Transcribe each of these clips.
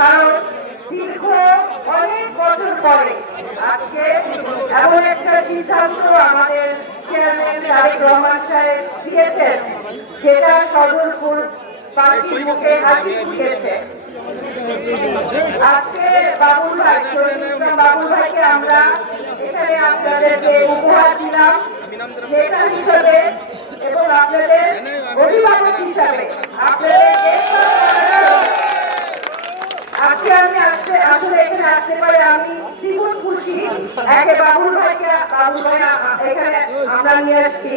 কারণ দীর্ঘ অনেক বছর পরে। আজকে এমন একটা সিদ্ধান্ত আমাদের চেয়ারম্যান তারেক রহমান সাহেব দিয়েছেন, যেটা সদরপুর বাসীর মুখে হাসি ফুটেছে। আজকে বাবুল ভাই বাবুল ভাইকে আমরা এখানে আপনাদেরকে উপহার দিলাম। নেতা হিসেবে এবং আপনাদের অভিভাবক হিসাবে। আপনাদের দেখভাল করার জন্য। আজকে আমি আসতে, আসলে এখানে আসতে পারে আমি দ্বিগুণ খুশি। একে বাবুল ভাইকে, বাবুল ভাই, এখানে আমরা নিয়ে আসছি।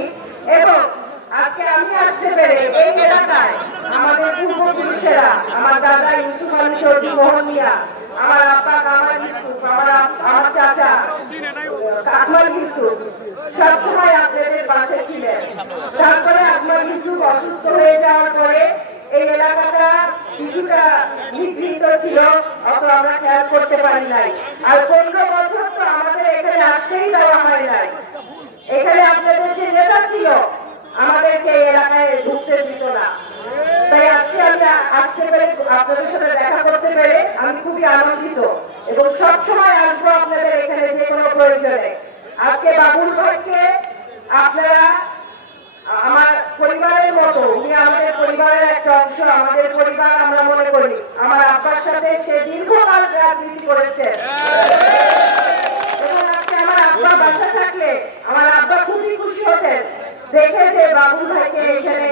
এবং আজকে আমি আসতে পেরে এই এলাকায় আমাদের পূর্বপুরুষেরা, আমার দাদা ইউসুফ আলী চৌধুরী মোহনিয়া আমার আব্বা কামাল ইউসুফ, আমার আমার চাচা আকমাল ইউসুফ, সবসময় আপনাদের পাশে ছিলেন। তারপরে আকমাল ইউসুফ অসুস্থ হয়ে যাওয়ার পরে এই এলাকাটা কিছুটা নিভৃত ছিল, অত আমরা খেয়াল করতে পারি নাই। আর পনেরো বছর তো আমাদের এখানে আসতেই দেওয়া হয় নাই। এখানে আপনাদের যে নেতা ছিল, আমাদেরকে এই এলাকায় ঢুকতে দিত না। তাই আজকে আমি আসতে পেরে আপনাদের সাথে দেখা করতে পেরে আমি খুবই আনন্দিত এবং সবসময় আসব আপনাদের এখানে যে কোনো প্রয়োজনে। আজকে বাবুল ভাইকে আপনারা আমার পরিবারের মতো উনি আমাদের পরিবারের একটা আমাদের পরিবার আমরা মনে করি। আমার আব্বার সাথে সে দীর্ঘকাল রাজনীতি করেছে। আমার আব্বা বাসা থাকলে আমার আব্বা খুবই খুশি হতেন। দেখে যে বাবুল ভাইকে এখানে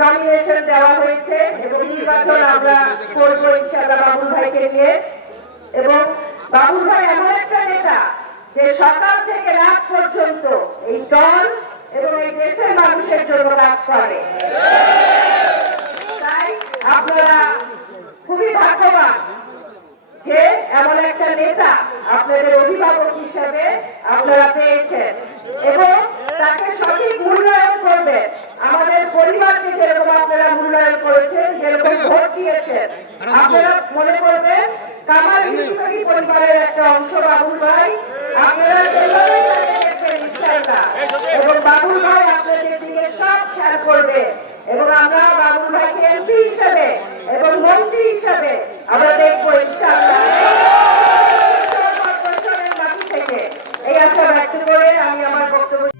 নমিনেশন দেওয়া হয়েছে এবং নির্বাচন আমরা করব ইনশাআল্লাহ বাবুল ভাইকে নিয়ে। এবং বাবুল ভাই এমন একটা নেতা যে সকাল থেকে রাত পর্যন্ত এই দল এবং এই দেশের মানুষের জন্য কাজ করে। আপনারা খুবই ভাগ্যবান যে এমন একটা নেতা আপনাদের অভিভাবক হিসেবে আপনারা পেয়েছেন এবং তাকে সঠিক মূল্যায়ন করবেন। আমাদের পরিবারকে যেরকম আপনারা মূল্যায়ন করেছেন, যেরকম ভোট দিয়েছেন, আপনারা মনে করবেন কামাল পরিবারের একটা অংশ বাবুল ভাই, আপনারা হিসাবে আমরা দেখব ইনশাআল্লাহ। এই আশা ব্যক্ত করে আমি আমার বক্তব্য